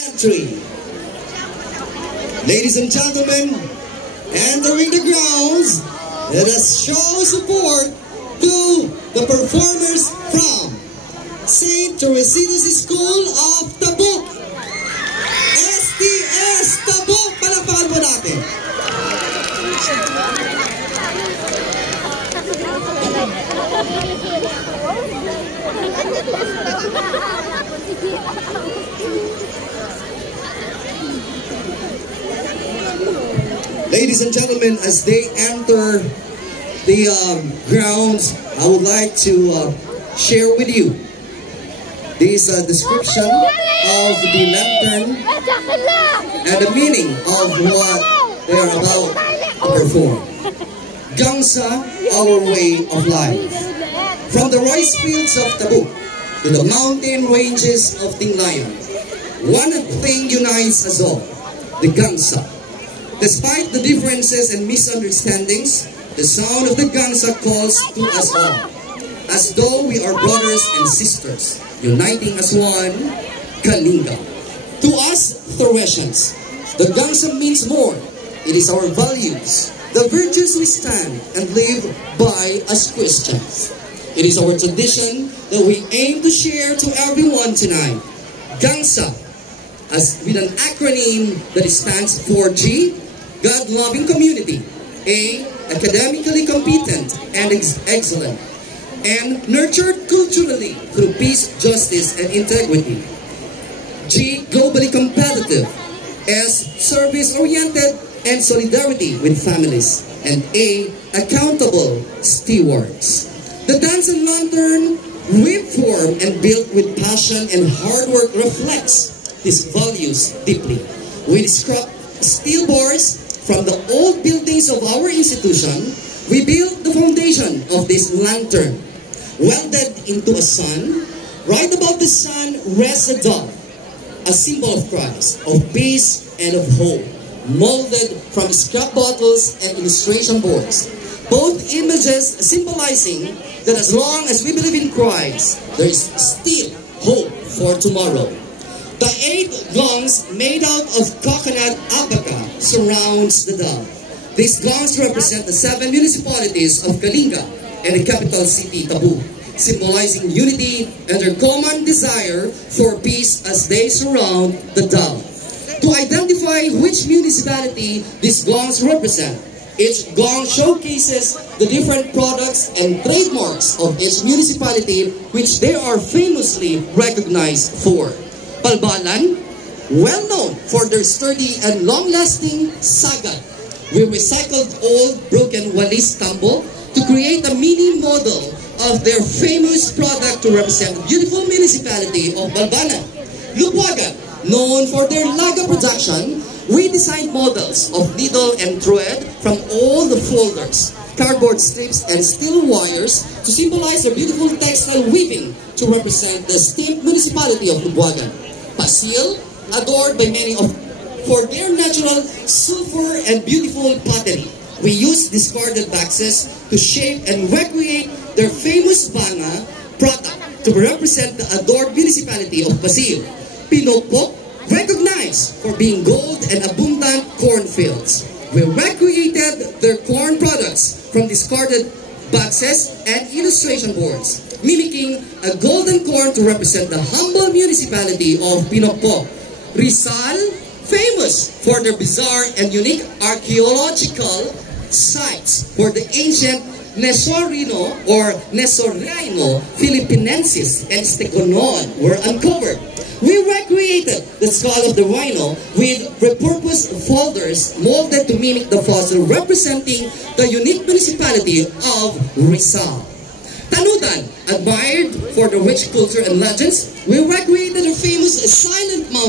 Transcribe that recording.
Entry. Ladies and gentlemen, entering the grounds, let us show support to the performers from St. Teresina's School of Tabuk. STS Tabuk! Palakpakan po natin. Ladies and gentlemen, as they enter the grounds, I would like to share with you this description of the lantern and the meaning of what they are about to perform. Gangsa, our way of life. From the rice fields of Tabuk to the mountain ranges of Tinglayan, one thing unites us all, the Gangsa. Despite the differences and misunderstandings, the sound of the Gangsa calls to us all, as though we are brothers and sisters, uniting as one, Kalinga. To us, Thoresians, the Gangsa means more. It is our values, the virtues we stand and live by as Christians. It is our tradition that we aim to share to everyone tonight. Gangsa, as with an acronym that stands for G, God-loving community, A, academically competent and excellent, and nurtured culturally through peace, justice, and integrity. G, globally competitive, S, service-oriented and solidarity with families, and A, accountable stewards. The dance and lantern, reformed and built with passion and hard work, reflects these values deeply. We scrap steel bars from the old buildings of our institution. We built the foundation of this lantern, welded into a sun. Right above the sun rests a dove, a symbol of Christ, of peace and of hope, molded from scrap bottles and illustration boards. Both images symbolizing that as long as we believe in Christ, there is still hope for tomorrow. The 8 gongs made out of coconut abaca surrounds the dove. These gongs represent the 7 municipalities of Kalinga and the capital city, Tabuk, symbolizing unity and their common desire for peace as they surround the dove. To identify which municipality these gongs represent, each gong showcases the different products and trademarks of each municipality which they are famously recognized for. Balbalan, well known for their sturdy and long-lasting sagad. We recycled old broken walis tambo to create a mini model of their famous product to represent the beautiful municipality of Balbalan. Lubuagan, known for their laga production, we designed models of needle and thread from all the folders, cardboard strips, and steel wires to symbolize their beautiful textile weaving to represent the distinct municipality of Lubuagan. Pasil, adored by many for their natural sulfur and beautiful pottery. We use discarded boxes to shape and recreate their famous banga product to represent the adored municipality of Pasil. Pinokpok, recognized for being gold and abundant cornfields. We recreated their corn products from discarded boxes and illustration boards, mimicking a golden corn to represent the humble municipality of Pinokpok. Rizal, famous for their bizarre and unique archaeological sites where the ancient Nesorino or Nesorino Philippinensis and Steconon were uncovered. We recreated the skull of the rhino with repurposed folders molded to mimic the fossil representing the unique municipality of Rizal. Tanudan, admired for the rich culture and legends, we recreated the famous Silent Mountain